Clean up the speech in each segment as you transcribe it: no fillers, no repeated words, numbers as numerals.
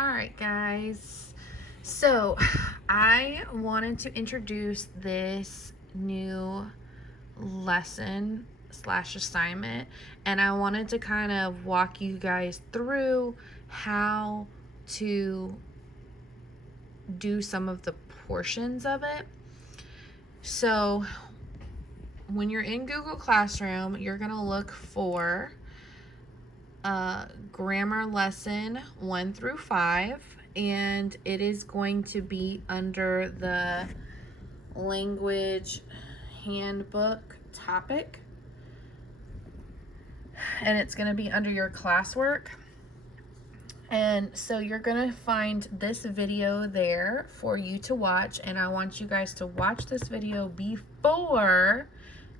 All right, guys. So, I wanted to introduce this new lesson slash assignment, and I wanted to kind of walk you guys through how to do some of the portions of it. So, when you're in Google Classroom, you're going to look for grammar lesson 1 through 5, and it is going to be under the language handbook topic, and it's going to be under your classwork. And so you're going to find this video there for you to watch, and I want you guys to watch this video before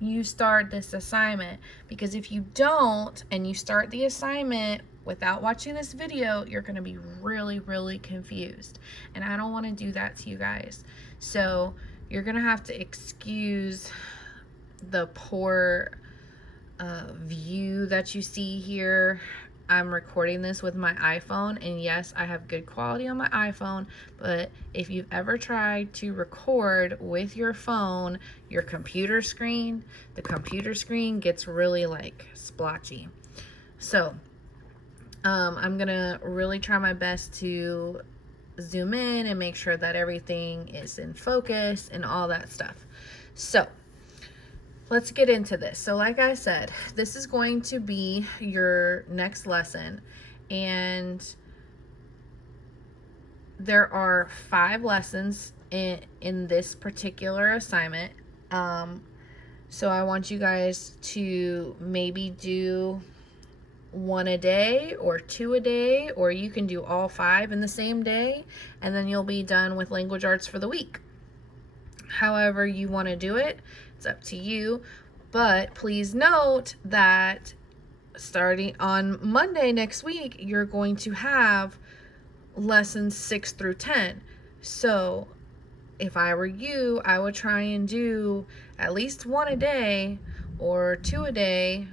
you start this assignment, because if you don't and you start the assignment without watching this video, you're going to be really confused, and I don't want to do that to you guys. So you're going to have to excuse the poor view that you see here. I'm recording this with my iPhone, and yes, I have good quality on my iPhone, but if you've ever tried to record with your phone, your computer screen, the computer screen gets really like splotchy. So I'm gonna really try my best to zoom in and make sure that everything is in focus and all that stuff. So let's get into this. So like I said, this is going to be your next lesson, and there are 5 lessons in this particular assignment. So I want you guys to maybe do 1 a day or 2 a day, or you can do all 5 in the same day, and then you'll be done with language arts for the week. However you want to do it, it's up to you. But please note that starting on Monday next week, you're going to have lessons 6 through 10. So if I were you, I would try and do at least 1 a day or 2 a day,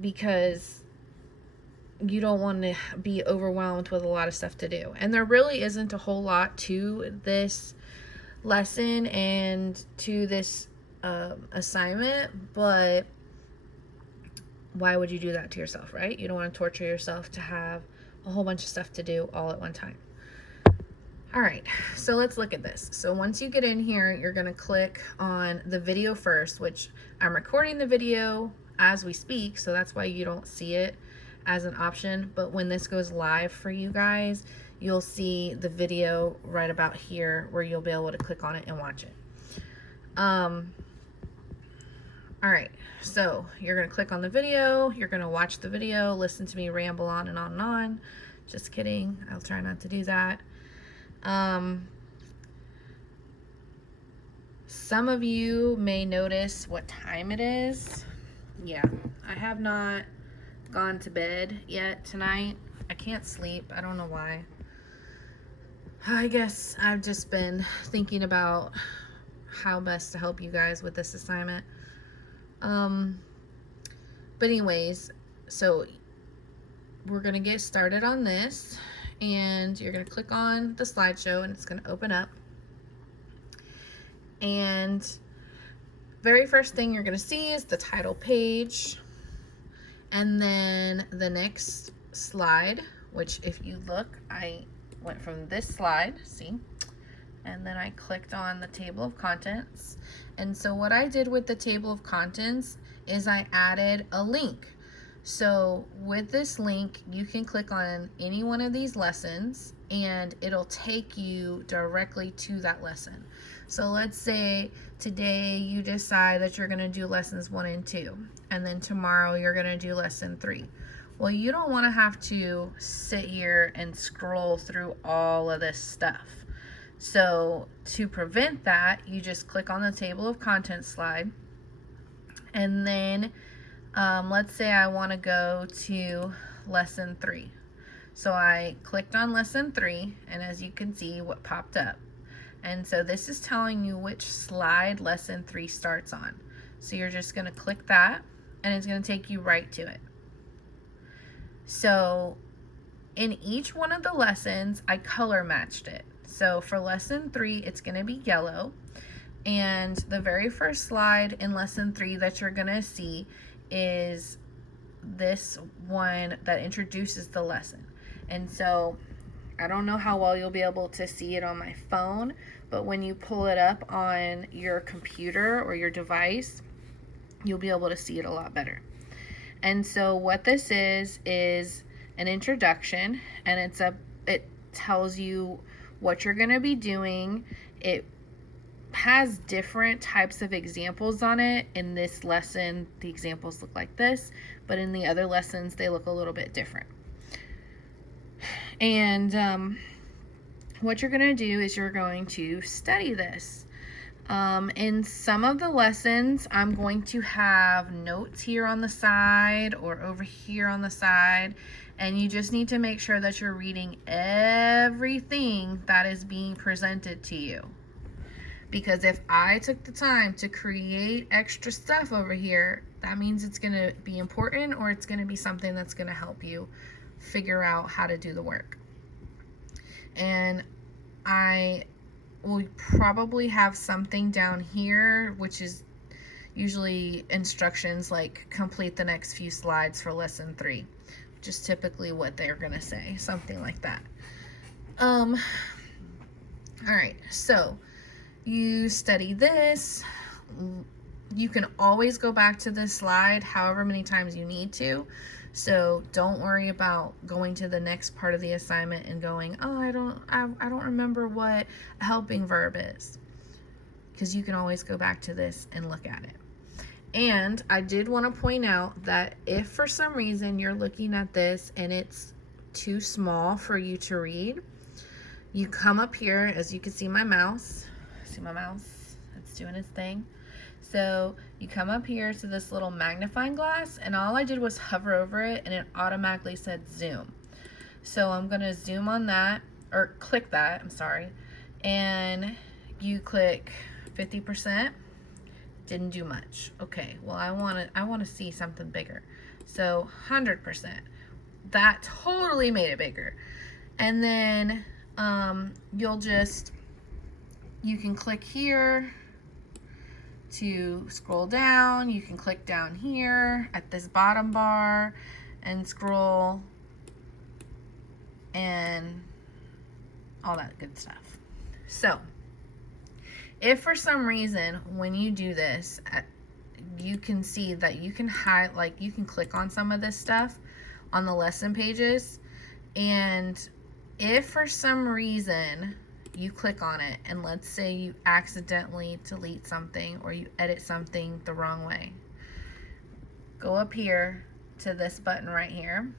because you don't want to be overwhelmed with a lot of stuff to do. And there really isn't a whole lot to this lesson and to this assignment, but why would you do that to yourself, right? You don't want to torture yourself to have a whole bunch of stuff to do all at one time. All right, so let's look at this. So once you get in here, you're going to click on the video first, which I'm recording the video as we speak, so that's why you don't see it as an option. But when this goes live for you guys, you'll see the video right about here where you'll be able to click on it and watch it. All right, so you're going to click on the video, you're going to watch the video, listen to me ramble on and on and on. Just kidding, I'll try not to do that. Some of you may notice what time it is. Yeah, I have not gone to bed yet tonight. I can't sleep. I don't know why. I guess I've just been thinking about how best to help you guys with this assignment. But anyways, so we're going to get started on this, and you're going to click on the slideshow and it's going to open up. And very first thing you're going to see is the title page, and then the next slide, which if you look, I went from this slide, see, and then I clicked on the table of contents. And so what I did with the table of contents is I added a link. So with this link, you can click on any one of these lessons and it'll take you directly to that lesson. So let's say today you decide that you're going to do lessons 1 and 2, and then tomorrow you're going to do lesson 3. Well, you don't want to have to sit here and scroll through all of this stuff. So to prevent that, you just click on the table of contents slide, and then let's say I want to go to lesson 3. So I clicked on lesson 3, and as you can see, what popped up. And so this is telling you which slide lesson 3 starts on. So you're just going to click that, and it's going to take you right to it. So in each one of the lessons, I color matched it. So for lesson 3, it's going to be yellow. And the very first slide in lesson 3 that you're going to see is this one that introduces the lesson. And so I don't know how well you'll be able to see it on my phone, but when you pull it up on your computer or your device, you'll be able to see it a lot better. And so what this is an introduction, and it tells you what you're going to be doing. It has different types of examples on it. In this lesson, the examples look like this, but in the other lessons, they look a little bit different. And what you're going to do is you're going to study this. In some of the lessons, I'm going to have notes here on the side or over here on the side, and you just need to make sure that you're reading everything that is being presented to you. Because if I took the time to create extra stuff over here, that means it's going to be important, or it's going to be something that's going to help you figure out how to do the work. And I will probably have something down here, which is usually instructions like complete the next few slides for lesson 3, which is typically what they're going to say, something like that. All right, so you study this. You can always go back to this slide however many times you need to. So don't worry about going to the next part of the assignment and going, oh, I don't remember what a helping verb is, because you can always go back to this and look at it. And I did want to point out that if for some reason you're looking at this and it's too small for you to read, you come up here, as you can see my mouse. See my mouse? It's doing its thing. So you come up here to this little magnifying glass, and all I did was hover over it and it automatically said zoom. So I'm going to zoom on that, or click that, I'm sorry, and you click 50%. Didn't do much. Okay, well I want to see something bigger. So 100%. That totally made it bigger. And then you can click here to scroll down. You can click down here at this bottom bar and scroll and all that good stuff. So if for some reason when you do this, you can see that you can you can click on some of this stuff on the lesson pages, and if for some reason you click on it and let's say you accidentally delete something or you edit something the wrong way, go up here to this button right here.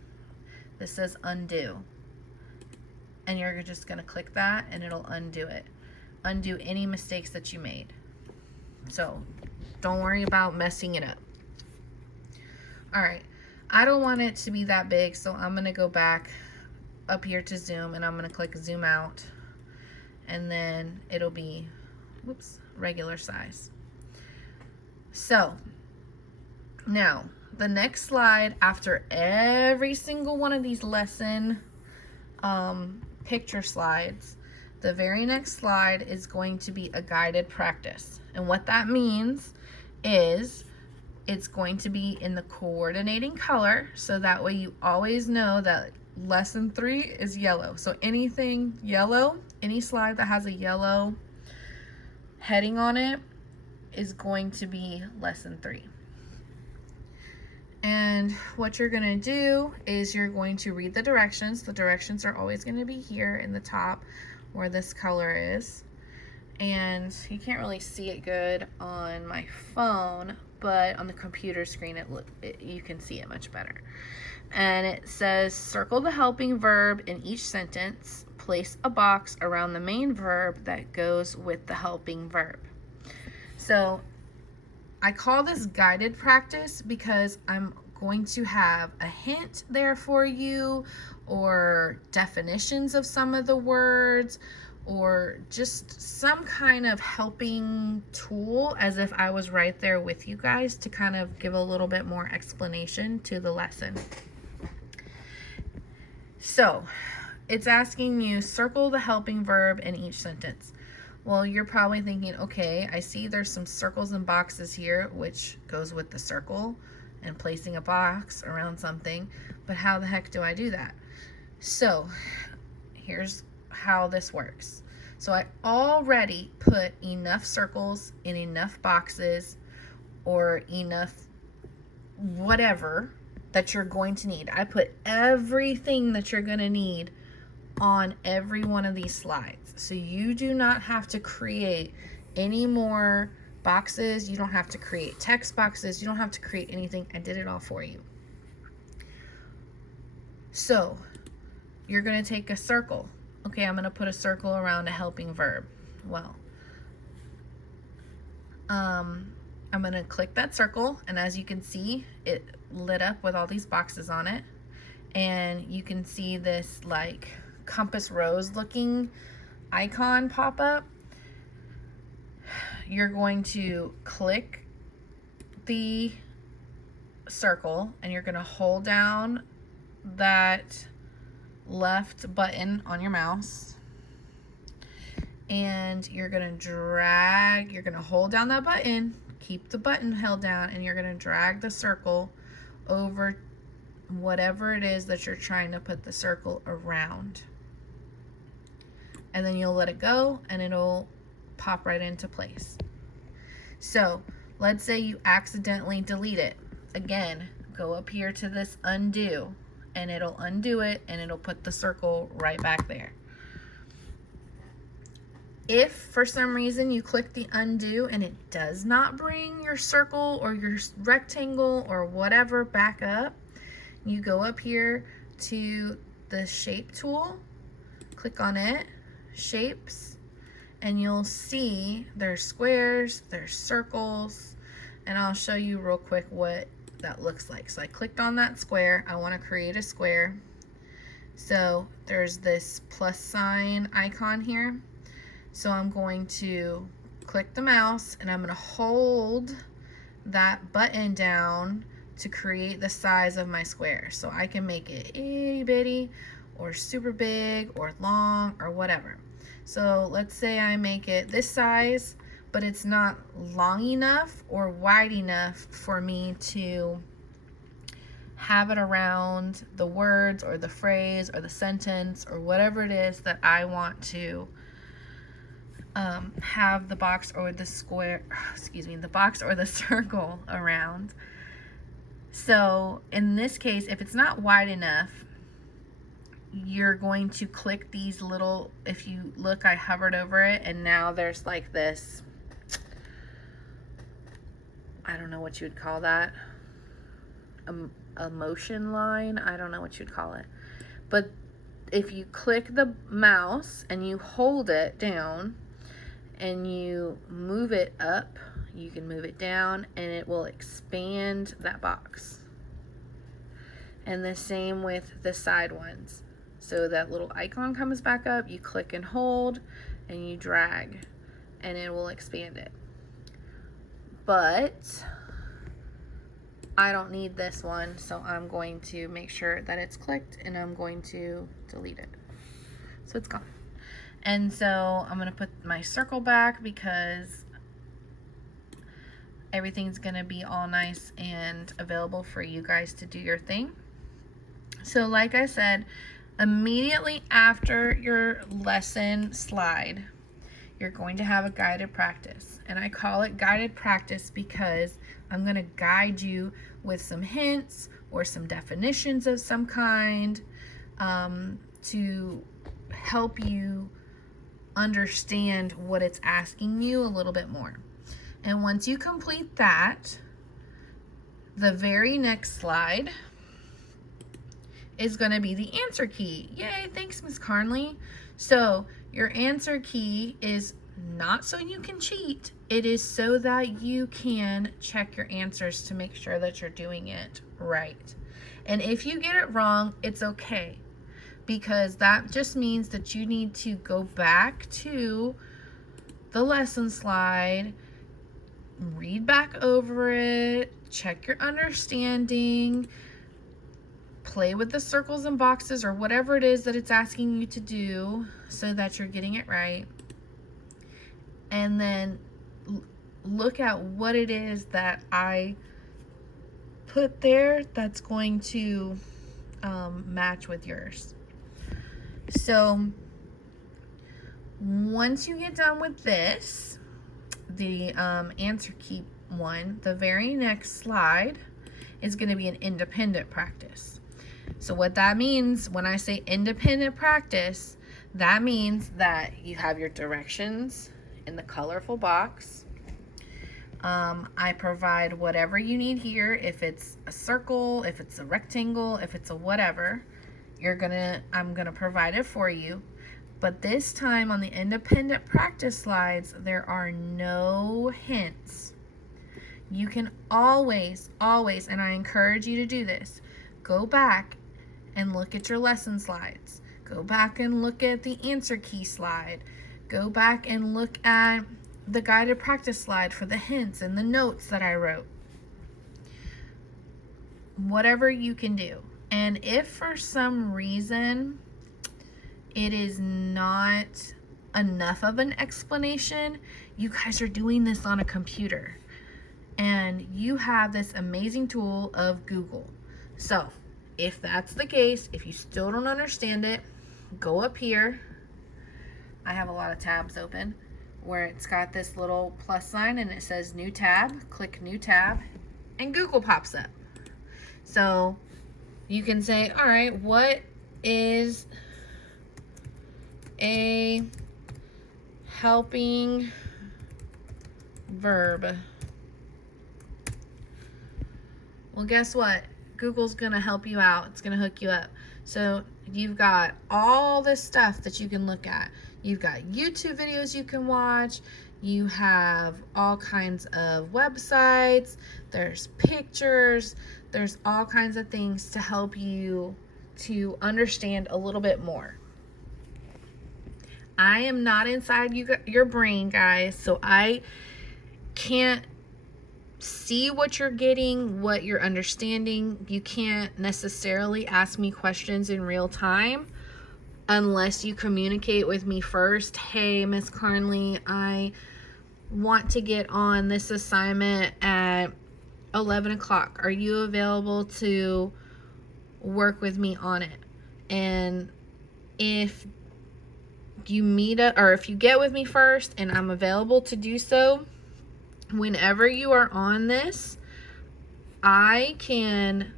This says undo, and you're just going to click that and it'll undo it. Undo any mistakes that you made. So don't worry about messing it up. All right, I don't want it to be that big, so I'm going to go back up here to zoom, and I'm going to click zoom out, and then it'll be, whoops, regular size. So now the next slide, after every single one of these lesson picture slides, the very next slide is going to be a guided practice. And what that means is it's going to be in the coordinating color, so that way you always know that lesson 3 is yellow. So anything yellow, any slide that has a yellow heading on it is going to be lesson 3. And what you're going to do is you're going to read the directions. The directions are always going to be here in the top where this color is. And you can't really see it good on my phone, but on the computer screen you can see it much better. And it says circle the helping verb in each sentence, place a box around the main verb that goes with the helping verb. So I call this guided practice because I'm going to have a hint there for you, or definitions of some of the words, or just some kind of helping tool, as if I was right there with you guys to kind of give a little bit more explanation to the lesson. So it's asking you circle the helping verb in each sentence. Well, you're probably thinking, okay, I see there's some circles and boxes here, which goes with the circle and placing a box around something, but how the heck do I do that? So here's how this works. So I already put enough circles in enough boxes or enough whatever that you're going to need. I put everything that you're going to need on every one of these slides. So you do not have to create any more boxes. You don't have to create text boxes. You don't have to create anything. I did it all for you. So you're going to take a circle. Okay, I'm going to put a circle around a helping verb. Well, I'm going to click that circle, and as you can see, it lit up with all these boxes on it. And you can see this like compass rose looking icon pop up. You're going to click the circle and you're going to hold down that left button on your mouse, and you're going to drag, you're going to hold down that button, keep the button held down, and you're going to drag the circle over whatever it is that you're trying to put the circle around. And then you'll let it go and it'll pop right into place. So let's say you accidentally delete it. Again, go up here to this undo and it'll undo it and it'll put the circle right back there. If for some reason you click the undo and it does not bring your circle or your rectangle or whatever back up, you go up here to the shape tool, click on it, shapes, and you'll see there's squares, there's circles, and I'll show you real quick what that looks like. So I clicked on that square. I want to create a square. So there's this plus sign icon here. So I'm going to click the mouse and I'm going to hold that button down to create the size of my square. So I can make it itty bitty or super big or long or whatever. So let's say I make it this size, but it's not long enough or wide enough for me to have it around the words or the phrase or the sentence or whatever it is that I want to have the box or the square, the box or the circle around. So in this case, if it's not wide enough, you're going to click these little, if you look, I hovered over it and now there's like this, I don't know what you would call that, a motion line, I don't know what you'd call it. But if you click the mouse and you hold it down and you move it up, you can move it down and it will expand that box. And the same with the side ones. So that little icon comes back up, you click and hold and you drag and it will expand it. But I don't need this one, so I'm going to make sure that it's clicked and I'm going to delete it. So it's gone. And so I'm going to put my circle back because everything's going to be all nice and available for you guys to do your thing. So like I said, immediately after your lesson slide, you're going to have a guided practice. And I call it guided practice because I'm going to guide you with some hints or some definitions of some kind to help you understand what it's asking you a little bit more. And once you complete that, the very next slide is going to be the answer key. Yay, thanks, Ms. Carnley. So your answer key is not so you can cheat. It is so that you can check your answers to make sure that you're doing it right. And if you get it wrong, it's okay, because that just means that you need to go back to the lesson slide, read back over it, check your understanding, play with the circles and boxes or whatever it is that it's asking you to do so that you're getting it right. And then look at what it is that I put there that's going to match with yours. So once you get done with this, the answer key one, the very next slide is going to be an independent practice. So what that means when I say independent practice, that means that you have your directions in the colorful box. I provide whatever you need here. If it's a circle, if it's a rectangle, if it's a whatever, I'm gonna provide it for you. But this time on the independent practice slides, there are no hints. You can always, and I encourage you to do this, go back and look at your lesson slides. Go back and look at the answer key slide. Go back and look at the guided practice slide for the hints and the notes that I wrote. Whatever you can do. And if for some reason it is not enough of an explanation, you guys are doing this on a computer. And you have this amazing tool of Google. So if that's the case, if you still don't understand it, go up here. I have a lot of tabs open where it's got this little plus sign and it says new tab. Click new tab and Google pops up. So you can say, all right, what is a helping verb? Well, guess what? Google's gonna help you out. It's gonna hook you up. So you've got all this stuff that you can look at. You've got YouTube videos you can watch. You have all kinds of websites. There's pictures. There's all kinds of things to help you to understand a little bit more. I am not inside your brain, guys, so I can't see what you're getting, what you're understanding. You can't necessarily ask me questions in real time unless you communicate with me first. Hey, Miss Carnley, I want to get on this assignment at 11 o'clock. Are you available to work with me on it? And if you if you get with me first and I'm available to do so, whenever you are on this, I can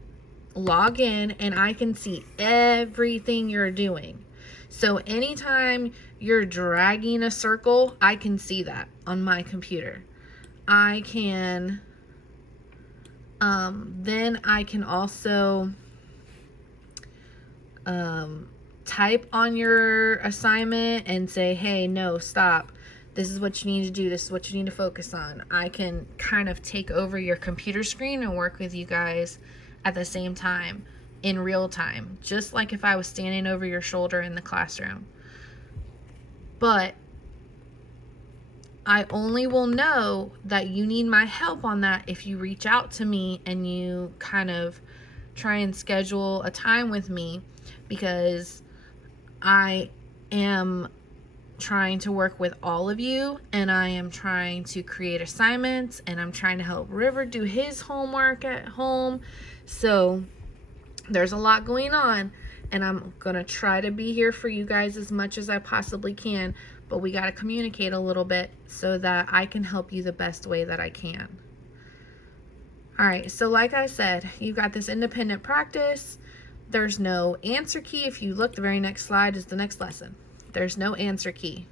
log in and I can see everything you're doing. So anytime you're dragging a circle, I can see that on my computer. I can, then I can also type on your assignment and say, hey, no, stop. This is what you need to do. This is what you need to focus on. I can kind of take over your computer screen and work with you guys at the same time in real time, just like if I was standing over your shoulder in the classroom. But I only will know that you need my help on that if you reach out to me and you kind of try and schedule a time with me, because I am trying to work with all of you and I am trying to create assignments and I'm trying to help River do his homework at home. So there's a lot going on and I'm gonna try to be here for you guys as much as I possibly can, but we got to communicate a little bit so that I can help you the best way that I can. All right, so like I said, you've got this independent practice. There's no answer key. If you look, the very next slide is the next lesson. There's no answer key.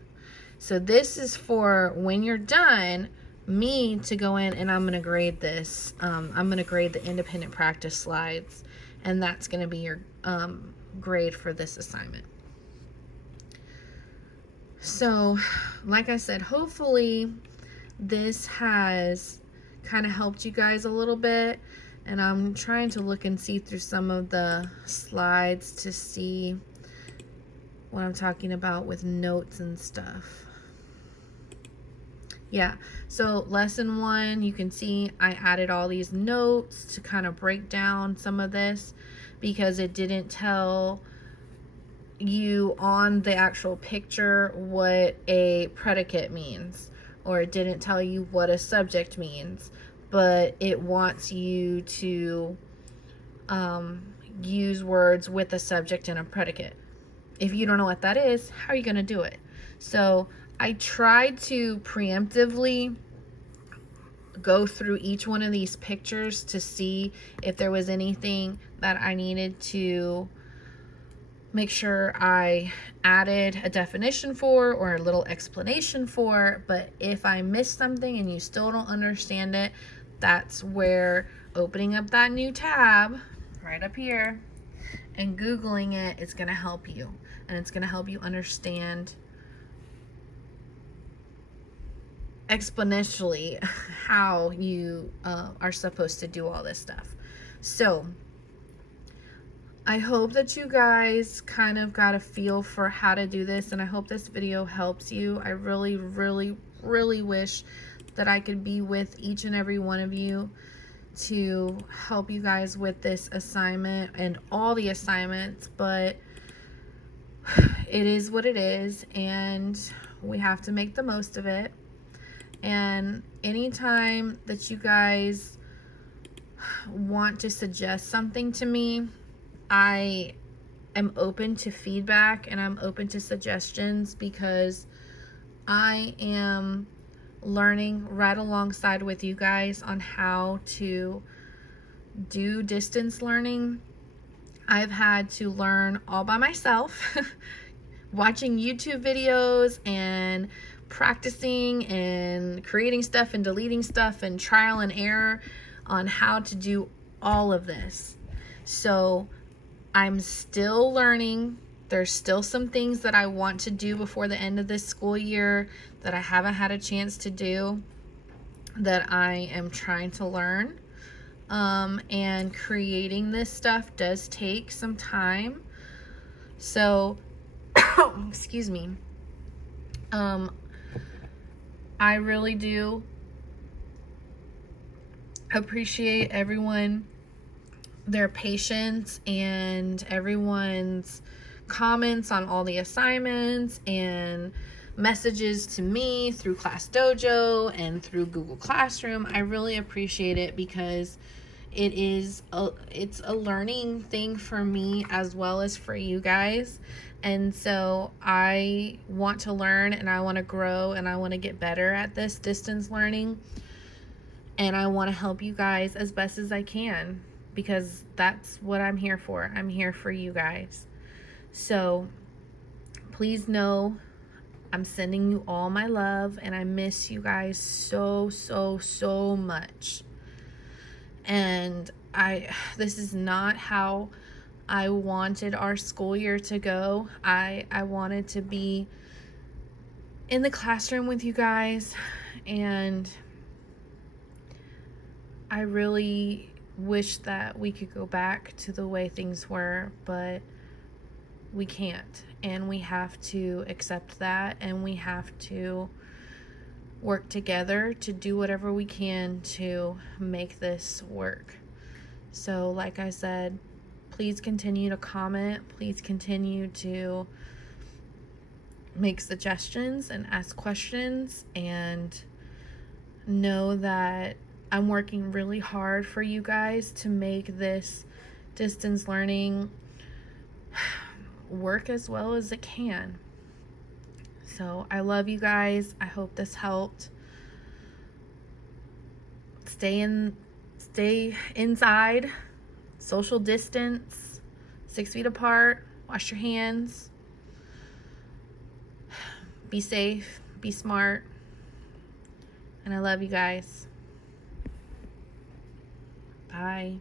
So this is for when you're done, me to go in and I'm going to grade this. I'm going to grade the independent practice slides, and that's going to be your grade for this assignment. So like I said, hopefully this has kind of helped you guys a little bit. And I'm trying to look and see through some of the slides to see what I'm talking about with notes and stuff. Yeah, so lesson 1, you can see I added all these notes to kind of break down some of this. because it didn't tell you on the actual picture what a predicate means, or it didn't tell you what a subject means, but it wants you to use words with a subject and a predicate. If you don't know what that is, how are you going to do it? So I tried to preemptively go through each one of these pictures to see if there was anything that I needed to make sure I added a definition for or a little explanation for. But if I missed something and you still don't understand it, that's where opening up that new tab right up here and Googling it is going to help you. And it's going to help you understand exponentially how you are supposed to do all this stuff. So I hope that you guys kind of got a feel for how to do this, and I hope this video helps you. I really, really, really wish that I could be with each and every one of you to help you guys with this assignment and all the assignments, but it is what it is, and we have to make the most of it. And anytime that you guys want to suggest something to me, I am open to feedback and I'm open to suggestions, because I am learning right alongside with you guys on how to do distance learning. I've had to learn all by myself, watching YouTube videos and practicing and creating stuff and deleting stuff and trial and error on how to do all of this. So I'm still learning. There's still some things that I want to do before the end of this school year that I haven't had a chance to do, that I am trying to learn. And creating this stuff does take some time. So, excuse me. I really do appreciate everyone, their patience, and everyone's comments on all the assignments and messages to me through Class Dojo and through Google Classroom. I really appreciate it, because it's a learning thing for me as well as for you guys. And so I want to learn and I want to grow and I want to get better at this distance learning. And I want to help you guys as best as I can, because that's what I'm here for. I'm here for you guys. So please know I'm sending you all my love, and I miss you guys so, so, so much. And this is not how I wanted our school year to go. I wanted to be in the classroom with you guys, and I really wish that we could go back to the way things were, but we can't. And we have to accept that, and we have to work together to do whatever we can to make this work. So like I said, please continue to comment. Please continue to make suggestions and ask questions, and know that I'm working really hard for you guys to make this distance learning work as well as it can. So I love you guys. I hope this helped. Stay inside, social distance, 6 feet apart, wash your hands, be safe, be smart, and I love you guys. Bye.